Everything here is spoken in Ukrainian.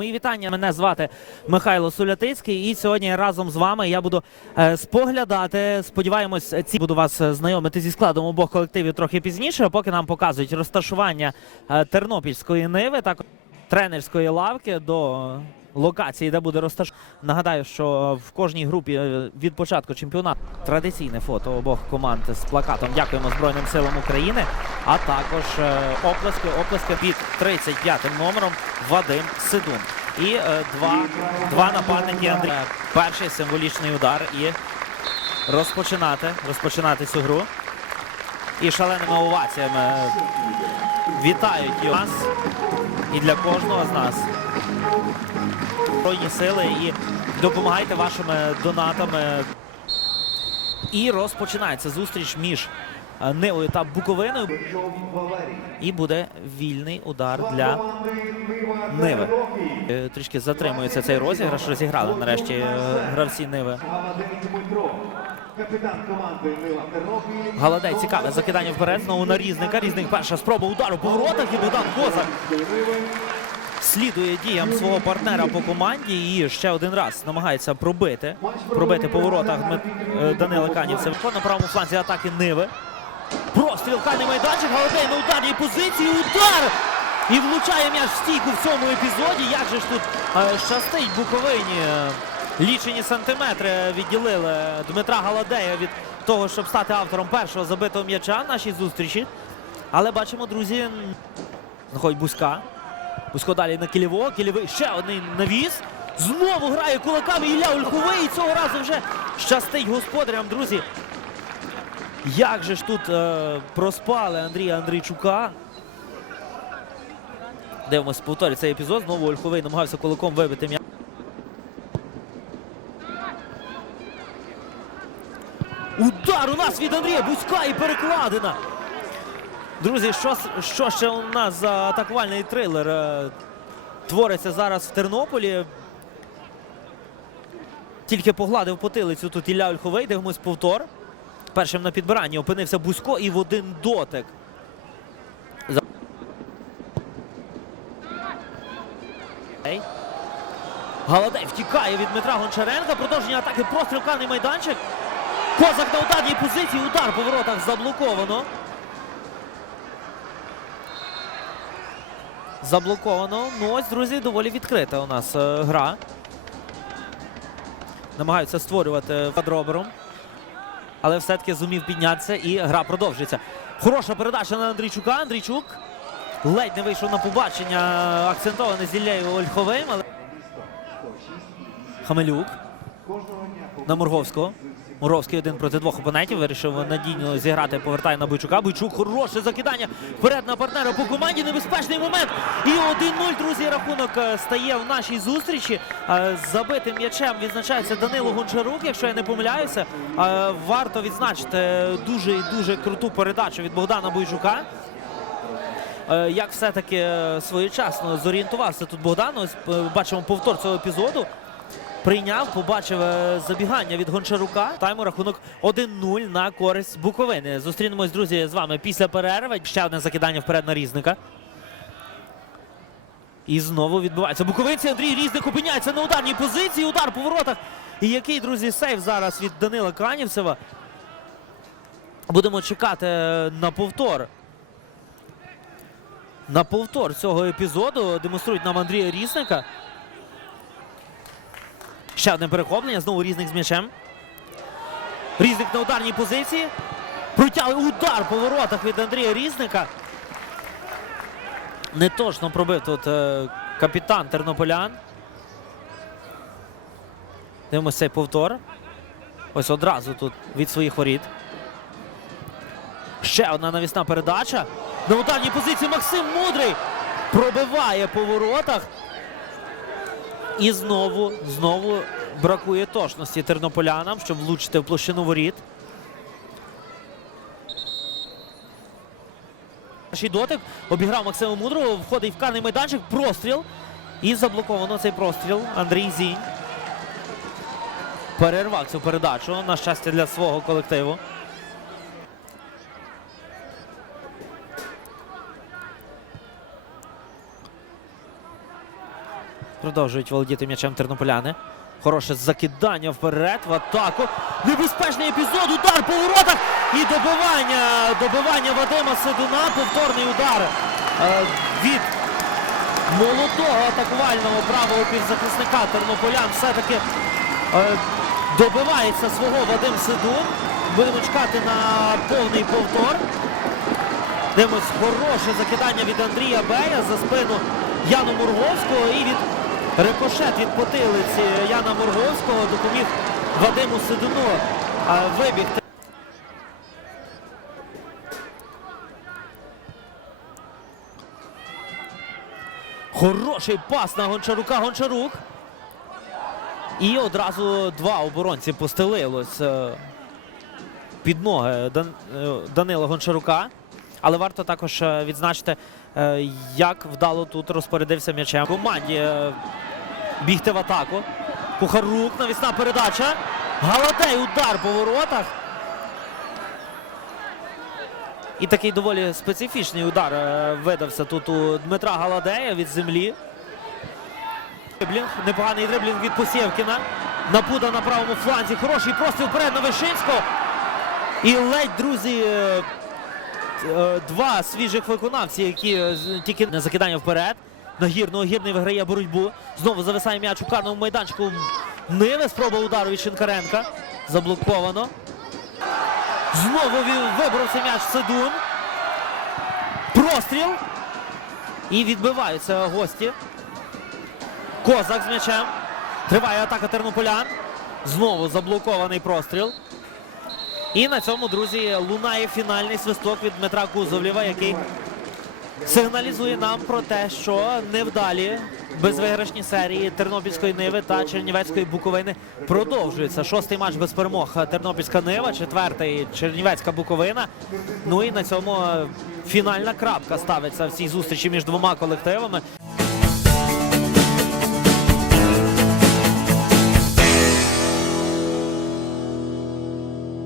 Мої вітання. Мене звати Михайло Сулятицький, і сьогодні разом з вами я буду е, споглядати. Сподіваємось, ці буду вас е, знайомити зі складом обох колективів трохи пізніше. Поки нам показують розташування е, тернопільської ниви, також тренерської лавки до локації, де буде розташування. Нагадаю, що в кожній групі е, від початку чемпіонату традиційне фото обох команд з плакатом Дякуємо Збройним силам України. А також е, оплески, оплески під 35 номером Вадим Сидун. І е, два, два нападники Андрій. Перший символічний удар і розпочинати, розпочинати цю гру. І шаленими оваціями вітають нас і для кожного з нас. Збройні сили і допомагайте вашими донатами. І розпочинається зустріч між е, Нивою та Буковиною. І буде вільний удар для Ниви. Е, Трішки затримується цей розіграш. Розіграли нарешті е, гравці Ниви. Капітан команди Нива Тернопіль. Галадей цікаве закидання вперед. Знову на різника. Різник перша спроба удару по воротах. І Богдан Козак слідує діям свого партнера по команді і ще один раз намагається пробити. Пробити по воротах е, Данила Канівцев. На правому фланзі атаки Ниви. Простріл кальний майданчик. Галадей на ударній позиції. Удар! І влучає м'яч в стійку в цьому епізоді. Як же ж тут е, щастить Буковині. Лічені сантиметри відділили Дмитра Галадея від того, щоб стати автором першого забитого м'яча нашій зустрічі. Але бачимо, друзі, знаходить Бузька. Бузько далі на Кілєво. Кілєвий ще один навіс. Знову грає кулаками Ілля Ольховий. І цього разу вже щастить господарям, друзі. Як же ж тут е, проспали Андрія Андрійчука. Дивимось повторі цей епізод. Знову Ольховий намагався кулаком вибити м'яч. Нас від Андрія Бузька і перекладина. Друзі, що, що ще у нас за атакувальний трилер е, твориться зараз в Тернополі? Тільки погладив потилицю тут Ілля Ольховий, дивимось повтор. Першим на підбиранні опинився Бузько і в один дотик. Галадей втікає від Дмитра Гончаренка. Продовження атаки прострілканий майданчик. Козак на ударній позиції. Удар по воротах заблоковано. Заблоковано. Ну ось, друзі, доволі відкрита у нас е, гра. Намагаються створювати квадробером. Але все-таки зумів піднятися і гра продовжується. Хороша передача на Андрійчука. Андрійчук ледь не вийшов на побачення. Акцентоване з Іллею Ольховим. Але... Хамелюк на Мурговського. Муровський один проти двох опонентів. Вирішив надійно зіграти, повертає на Бойчука. Бойчук хороше закидання вперед на партнера по команді. Небезпечний момент. І 1-0, друзі, рахунок е, стає в нашій зустрічі. Е, забитим м'ячем відзначається Данило Гончарук, якщо я не помиляюся. Е, Варто відзначити дуже і дуже круту передачу від Богдана Бойчука. Як все-таки своєчасно зорієнтувався тут Богдан. Ось бачимо повтор цього епізоду. Прийняв, побачив е, забігання від Гончарука. Тайму рахунок 1-0 на користь Буковини. Зустрінемось, друзі, з вами після перерви. Ще одне закидання вперед на різника. І знову відбувається. Буковинці Андрій Різник опиняється на ударній позиції. Удар по воротах. І який, друзі, сейв зараз від Данила Канівцева. Будемо чекати е, на повтор. На повтор цього епізоду демонструють нам Андрія Різника. Ще одне перехоплення. Знову різник з м'ячем. Різник на ударній позиції. Протягли удар по воротах від Андрія Різника. Не точно пробив тут е, капітан Тернополян. Дивимося цей повтор. Ось одразу тут від своїх воріт. Ще одна навісна передача. На ударній позиції Максим Мудрий пробиває по воротах. І знову, знову бракує точності тернополянам, щоб влучити в площину воріт. Перший дотик обіграв Максима Мудрого, входить в карний майданчик, простріл. І заблоковано цей простріл. Андрій Зінь. Перервав цю передачу, на щастя, для свого колективу. Продовжують володіти м'ячем тернополяни. Хороше закидання вперед в атаку. Небезпечний епізод. Удар по воротах. І добивання. Добивання Вадима Сидуна. Повторний удар е, від молодого атакувального правого півзахисника тернополян. Все-таки е, добивається свого Вадим Сидун. Будемо чекати на повний повтор. Дивимось хороше закидання від Андрія Бея за спину Яну Мурговського і від рикошет від потилиці Яна Мурговського допоміг Вадиму Сидуну е, вибігти. Хороший пас на Гончарука Гончарук. І одразу два оборонці постелилось е, під ноги е, Данила Гончарука. Але варто також е, відзначити, е, як вдало тут розпорядився м'ячем. Команді е, бігти в атаку. Кухарук, навісна передача. Галатей удар по воротах. І такий доволі специфічний удар видався тут у Дмитра Галадея від землі. Дриблінг, непоганий дриблінг від Посєвкіна. Напуда на правому фланзі. Хороший простріл вперед на Вишинського. І ледь, друзі, два свіжих виконавці, які е, тільки на закидання вперед. Нагірного гірний виграє боротьбу. Знову зависає м'яч у карному майданчику. Ниве спроба удару від Шинкаренка. Заблоковано. Знову ві- вибрав цей м'яч Сидун. Простріл. І відбиваються гості. Козак з м'ячем. Триває атака тернополян. Знову заблокований простріл. І на цьому, друзі, лунає фінальний свисток від Дмитра Кузовлєва, який сигналізує нам про те, що невдалі безвиграшні серії Тернопільської Ниви та Чернівецької Буковини продовжуються. Шостий матч без перемог Тернопільська Нива, четвертий Чернівецька Буковина. Ну і на цьому фінальна крапка ставиться в цій зустрічі між двома колективами.